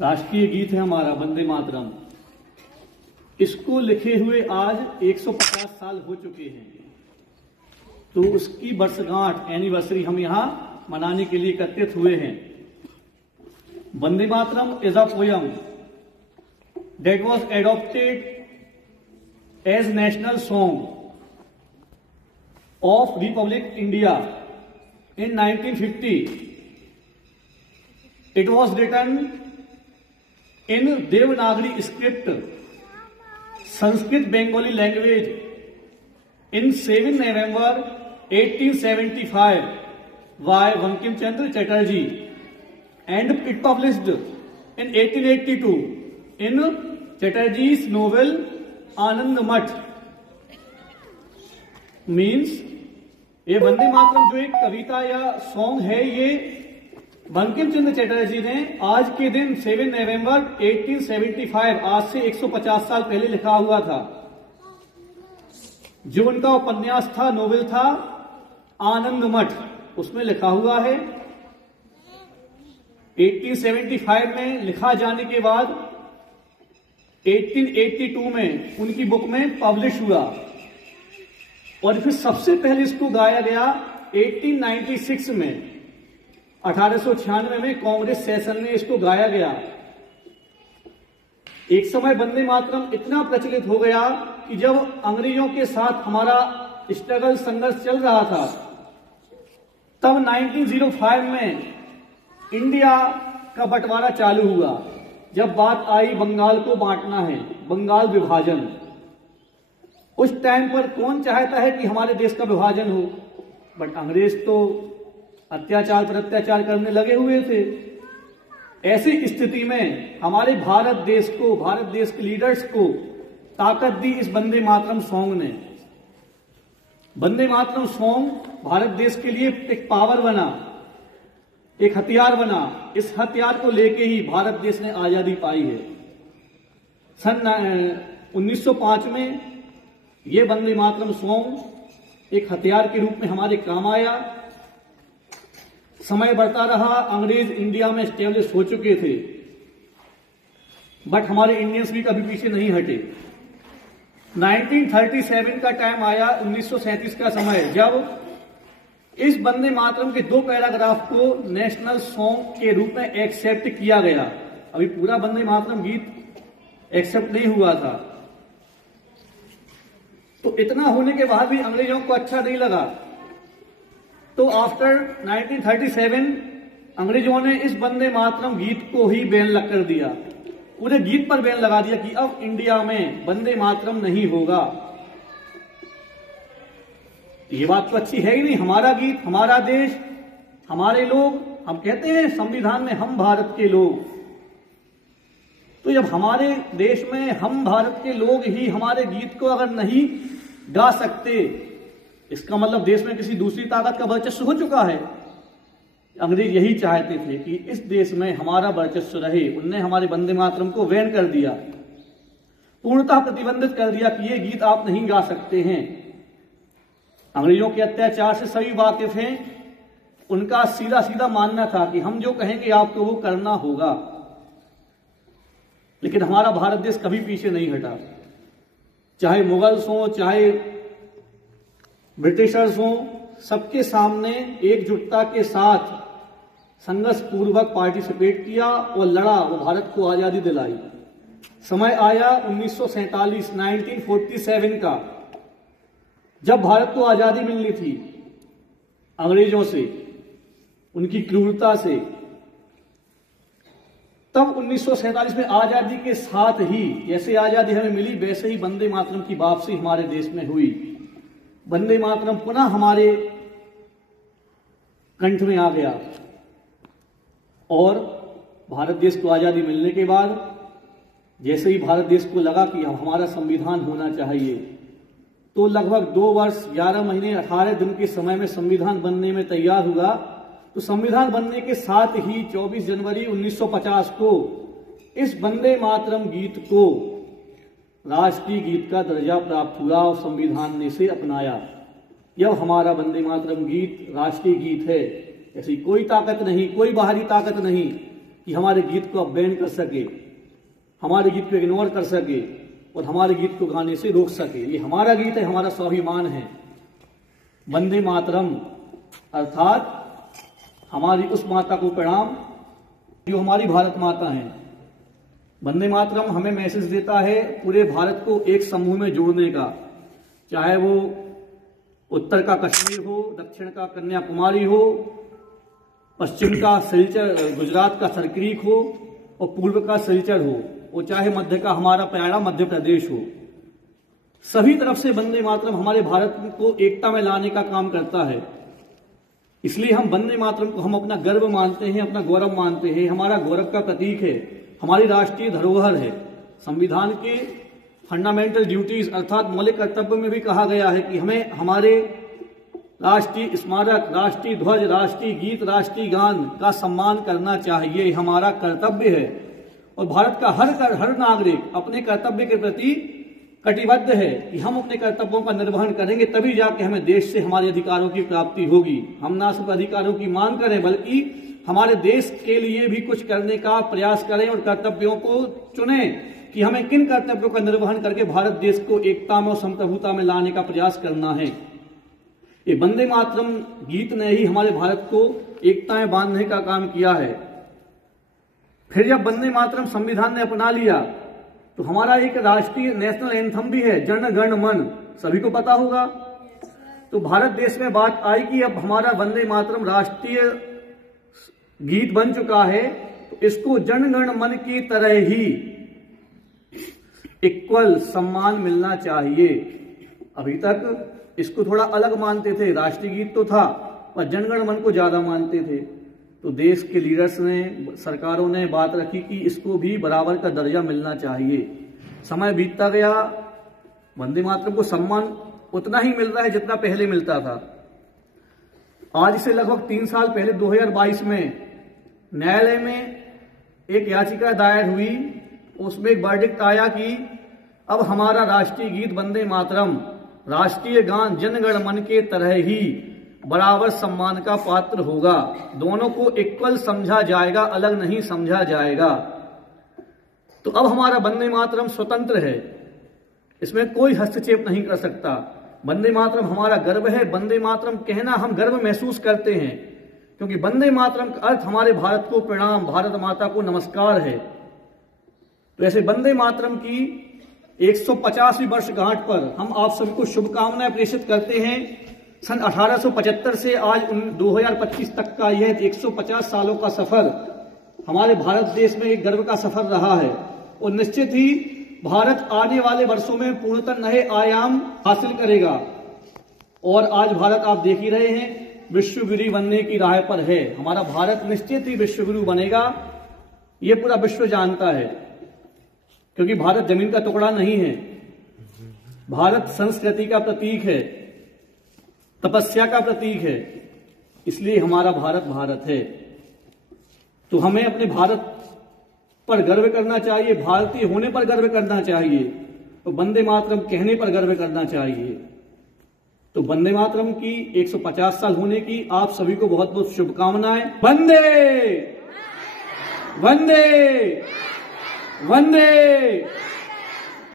राष्ट्रीय गीत है हमारा वंदे मातरम। इसको लिखे हुए आज 150 साल हो चुके हैं, तो उसकी वर्षगांठ एनिवर्सरी हम यहाँ मनाने के लिए एकत्रित हुए हैं। Vande Mataram is a poem that was adopted as national song of Republic India in 1950. It was written in Devanagari script, Sanskrit Bengali language in 7 November 1875 by Bankim Chandra Chatterjee, and it published in 1882 in Chatterjee's novel आनंद मठ। Means ये वंदे मातरम जो एक कविता या song है, ये बंकिम चंद्र चटर्जी ने आज के दिन 7 नवंबर 1875, आज से 150 साल पहले लिखा हुआ था। जो उनका उपन्यास था, नोवेल था आनंद मठ, उसमें लिखा हुआ है। 1875 में लिखा जाने के बाद 1882 में उनकी बुक में पब्लिश हुआ, और फिर सबसे पहले इसको गाया गया 1896 में, 1896 में कांग्रेस सेशन में इसको गाया गया। एक समय वंदे मातरम इतना प्रचलित हो गया कि जब अंग्रेजों के साथ हमारा स्ट्रगल, संघर्ष चल रहा था, तब 1905 में इंडिया का बंटवारा चालू हुआ। जब बात आई बंगाल को बांटना है, बंगाल विभाजन, उस टाइम पर कौन चाहता है कि हमारे देश का विभाजन हो, बट अंग्रेज तो अत्याचार पर अत्याचार करने लगे हुए थे। ऐसी स्थिति में हमारे भारत देश को, भारत देश के लीडर्स को ताकत दी इस वंदे मातरम सॉन्ग ने। वंदे मातरम सॉन्ग भारत देश के लिए एक पावर बना, एक हथियार बना। इस हथियार को लेके ही भारत देश ने आजादी पाई है। सन 1905 में यह वंदे मातरम सॉन्ग एक हथियार के रूप में हमारे काम आया। समय बढ़ता रहा, अंग्रेज इंडिया में स्टेब्लिश हो चुके थे, बट हमारे इंडियंस भी कभी पीछे नहीं हटे। 1937 का टाइम आया, 1937 का समय, जब इस वंदे मातरम के 2 पैराग्राफ को नेशनल सॉन्ग के रूप में एक्सेप्ट किया गया। अभी पूरा वंदे मातरम गीत एक्सेप्ट नहीं हुआ था, तो इतना होने के बाद भी अंग्रेजों को अच्छा नहीं लगा। तो आफ्टर 1937 अंग्रेजों ने इस वंदे मातरम गीत को ही बैन लग कर दिया, पूरे गीत पर बैन लगा दिया कि अब इंडिया में वंदे मातरम नहीं होगा। ये बात तो अच्छी है ही नहीं। हमारा गीत, हमारा देश, हमारे लोग, हम कहते हैं संविधान में हम भारत के लोग, तो जब हमारे देश में हम भारत के लोग ही हमारे गीत को अगर नहीं गा सकते, इसका मतलब देश में किसी दूसरी ताकत का वर्चस्व हो चुका है। अंग्रेज यही चाहते थे कि इस देश में हमारा वर्चस्व रहे। उनने हमारे वंदे मातरम को बैन कर दिया, पूर्णतः प्रतिबंधित कर दिया कि ये गीत आप नहीं गा सकते हैं। अंग्रेजों के अत्याचार से सभी वाकिफ हैं। उनका सीधा सीधा मानना था कि हम जो कहेंगे आपको वो करना होगा। लेकिन हमारा भारत देश कभी पीछे नहीं हटा, चाहे मुगल्स हों, चाहे ब्रिटिशर्स हों, सबके सामने एकजुटता के साथ संघर्ष पूर्वक पार्टिसिपेट किया और लड़ा, वो भारत को आजादी दिलाई। समय आया 1947, 1947 का, जब भारत को आजादी मिलनी थी अंग्रेजों से, उनकी क्रूरता से। तब 1947 में आजादी के साथ ही, जैसे आजादी हमें मिली, वैसे ही वंदे मातरम की वापसी हमारे देश में हुई। वंदे मातरम पुनः हमारे कंठ में आ गया, और भारत देश को आजादी मिलने के बाद जैसे ही भारत देश को लगा कि हमारा संविधान होना चाहिए, तो लगभग 2 वर्ष 11 महीने 18 दिन के समय में संविधान बनने में तैयार हुआ। तो संविधान बनने के साथ ही 24 जनवरी 1950 को इस वंदे मातरम गीत को राष्ट्रीय गीत का दर्जा प्राप्त हुआ और संविधान ने इसे अपनाया। यह हमारा वंदे मातरम गीत राष्ट्रीय गीत है। ऐसी कोई ताकत नहीं, कोई बाहरी ताकत नहीं, कि हमारे गीत को अब बैन कर सके, हमारे गीत को इग्नोर कर सके और हमारे गीत को गाने से रोक सके। ये हमारा गीत है, हमारा स्वाभिमान है। वंदे मातरम अर्थात हमारी उस माता को प्रणाम जो हमारी भारत माता है। वंदे मातरम हमें मैसेज देता है पूरे भारत को एक समूह में जोड़ने का, चाहे वो उत्तर का कश्मीर हो, दक्षिण का कन्याकुमारी हो, पश्चिम का सिलचर गुजरात का सरक्रीक हो और पूर्व का सिलचर हो, और चाहे मध्य का हमारा प्यारा मध्य प्रदेश हो। सभी तरफ से वंदे मातरम हमारे भारत को एकता में लाने का काम करता है। इसलिए हम वंदे मातरम को हम अपना गर्व मानते हैं, अपना गौरव मानते हैं, हमारा गौरव का प्रतीक है, हमारी राष्ट्रीय धरोहर है। संविधान के फंडामेंटल ड्यूटीज अर्थात मौलिक कर्तव्य में भी कहा गया है कि हमें हमारे राष्ट्रीय स्मारक, राष्ट्रीय ध्वज, राष्ट्रीय गीत, राष्ट्रीय गान का सम्मान करना चाहिए, हमारा कर्तव्य है। और भारत का हर नागरिक अपने कर्तव्य के प्रति कटिबद्ध है कि हम अपने कर्तव्यों का निर्वहन करेंगे, तभी जाके हमें देश से हमारे अधिकारों की प्राप्ति होगी। हम ना सिर्फ अधिकारों की मांग करें बल्कि हमारे देश के लिए भी कुछ करने का प्रयास करें और कर्तव्यों को चुनें कि हमें किन कर्तव्यों का निर्वहन करके भारत देश को एकता में और संप्रभुता में लाने का प्रयास करना है। ये वंदे मातरम गीत ने ही हमारे भारत को एकता में बांधने का काम किया है। फिर जब वंदे मातरम संविधान ने अपना लिया तो हमारा एक राष्ट्रीय नेशनल एंथम भी है, जन गण मन, सभी को पता होगा। तो भारत देश में बात आई कि अब हमारा वंदे मातरम राष्ट्रीय गीत बन चुका है, तो इसको जन गण मन की तरह ही इक्वल सम्मान मिलना चाहिए। अभी तक इसको थोड़ा अलग मानते थे, राष्ट्रीय गीत तो था पर जनगण मन को ज्यादा मानते थे। तो देश के लीडर्स ने, सरकारों ने बात रखी कि इसको भी बराबर का दर्जा मिलना चाहिए। समय बीतता गया, वंदे मातरम को सम्मान उतना ही मिल रहा है जितना पहले मिलता था। आज से लगभग 3 साल पहले 2022 में न्यायालय में एक याचिका दायर हुई, उसमें एक वर्डिक्ट आया कि अब हमारा राष्ट्रीय गीत वंदे मातरम राष्ट्रीय गान जन गण मन के तरह ही बराबर सम्मान का पात्र होगा। दोनों को इक्वल समझा जाएगा, अलग नहीं समझा जाएगा। तो अब हमारा वंदे मातरम स्वतंत्र है, इसमें कोई हस्तक्षेप नहीं कर सकता। वंदे मातरम हमारा गर्व है। वंदे मातरम कहना हम गर्व महसूस करते हैं, क्योंकि वंदे मातरम का अर्थ हमारे भारत को प्रणाम, भारत माता को नमस्कार है। तो ऐसे वंदे मातरम की 150वीं वर्षगांठ पर हम आप सबको शुभकामनाएं प्रेषित करते हैं। सन 1875 से आज 2025 तक का यह 150 सालों का सफर हमारे भारत देश में एक गर्व का सफर रहा है, और निश्चित ही भारत आने वाले वर्षों में पूर्णतः नए आयाम हासिल करेगा। और आज भारत आप देख ही रहे हैं, विश्वगुरु बनने की राह पर है। हमारा भारत निश्चित ही विश्वगुरु बनेगा, ये पूरा विश्व जानता है, क्योंकि भारत जमीन का टुकड़ा नहीं है। भारत संस्कृति का प्रतीक है, तपस्या का प्रतीक है, इसलिए हमारा भारत भारत है। तो हमें अपने भारत पर गर्व करना चाहिए, भारतीय होने पर गर्व करना चाहिए, तो वंदे मातरम कहने पर गर्व करना चाहिए। तो वंदे मातरम की 150 साल होने की आप सभी को बहुत बहुत शुभकामनाएं। वंदे वंदे वंदे।